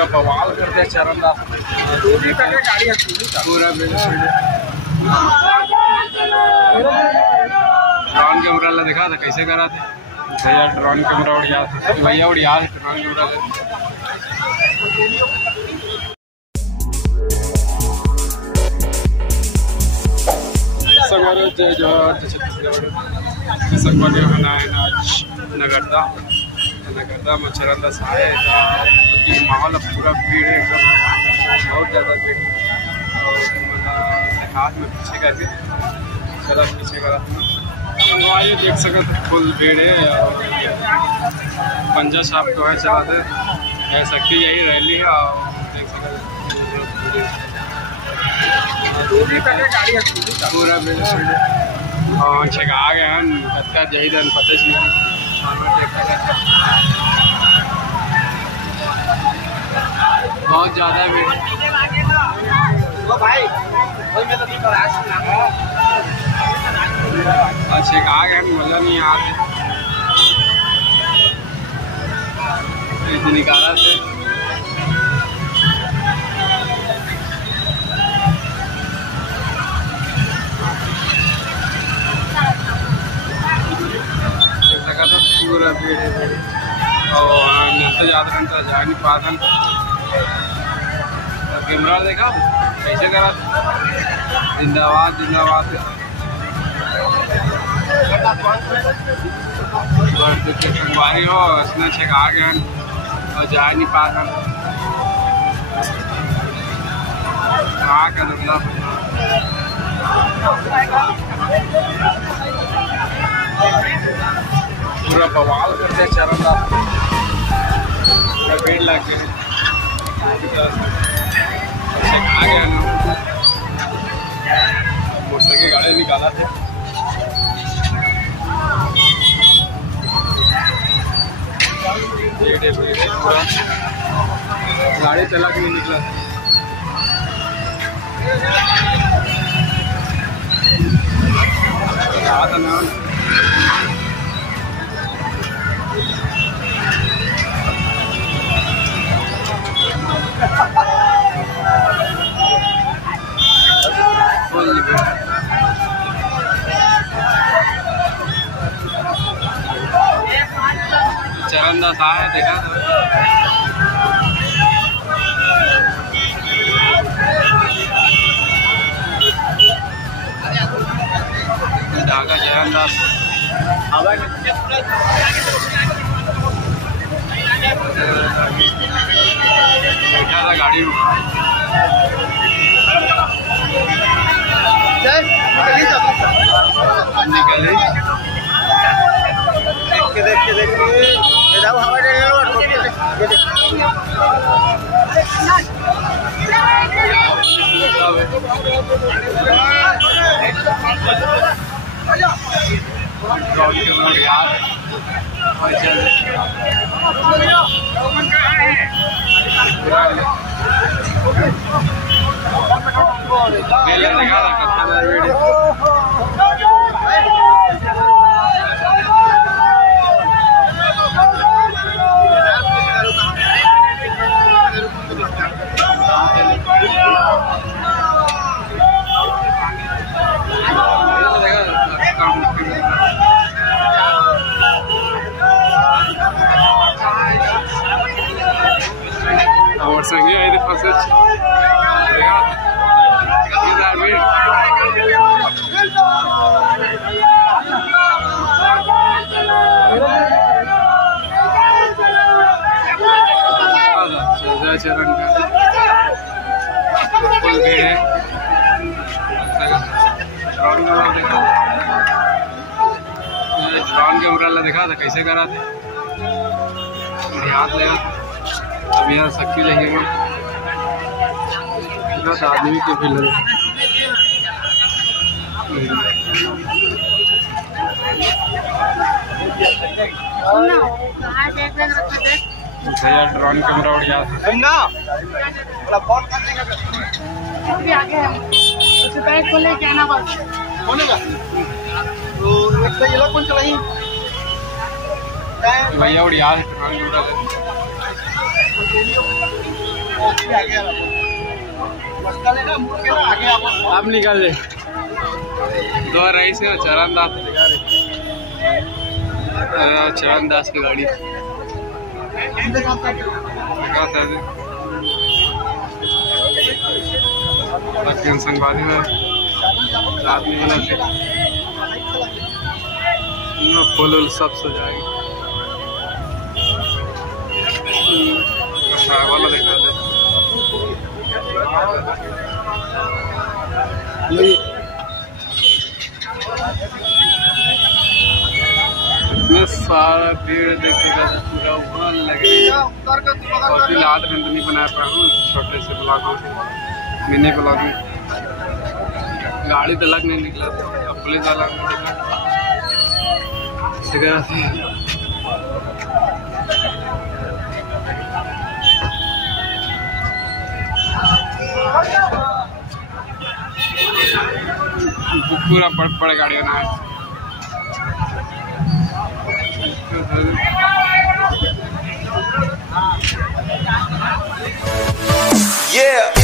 पूरा बवाल करते चरणदास पूरी करके गाड़ी है पूरा ड्रोन कैमरा ला देखा था कैसे करा थे भैया ड्रोन कैमरा उड़िया भैया उड़िया ड्रोन कैमरा जय जोहार जय छत्तीसगढ़ संगवारी होना है आज नगरदा में चरणदास आए माहौल पूरा भीड़ एकदम बहुत ज़्यादा भीड़ और हाथ में पीछे करके चला पीछे करा ये देख सकते फुल भीड़ है और पंजा साहब तो है चलाते है सकती यही रैली है और देख सकते पूरा और छका आ गए हैं कत्ता यही दिन पता ही नहीं बहुत ज़्यादा भीड़ अच्छे आ गए मजा नहीं आते निकाला थे पूरा भीड़ है और तो ज़्यादा घंटा जा नहीं पाता कैमरा देखा कैसे करा जिंदाबाद जिंदाबाद संगवारी हो उसने छका गए और जा नहीं पाता कहाँ का धंधा पूरा बवाल करते चरणदास भीड़ लग गए आ गया ना मोटर की गाड़ी निकाला थे पूरा गाड़ी चला के नहीं निकला था ना चरणदास आया देखा था धागा चरणदास बैठा था गाड़ी में निकले देख और संगे आई फंसे चरण का फुल भीड़ है ड्रोन कैमरा देखा था कैसे करा थे हाथ लगा अब यहाँ शक्ति लगेगा आदमी के भी लगे भैया ड्रोन कैमरा उड़ जाता बैग को लेके आना बस तो एक तो ये लोग कौन चलाई भैया उड़ यार आप निकाल ले दो रईस है चरणदास चरणदास की गाड़ी संगवादी में आदमी वाला फूल उल सब सजाएगी वाला देखा इतना सारा पेड़ देखेगा पूरा वन लग रही है। और फिलहाल में नहीं बना पाया हूँ छोटे से ब्लॉग मिनी ब्लॉग में गाड़ी तो अलग नहीं निकला था पुलिस अलग नहीं निकला पूरा बड़ गाड़ी बना है। Yeah.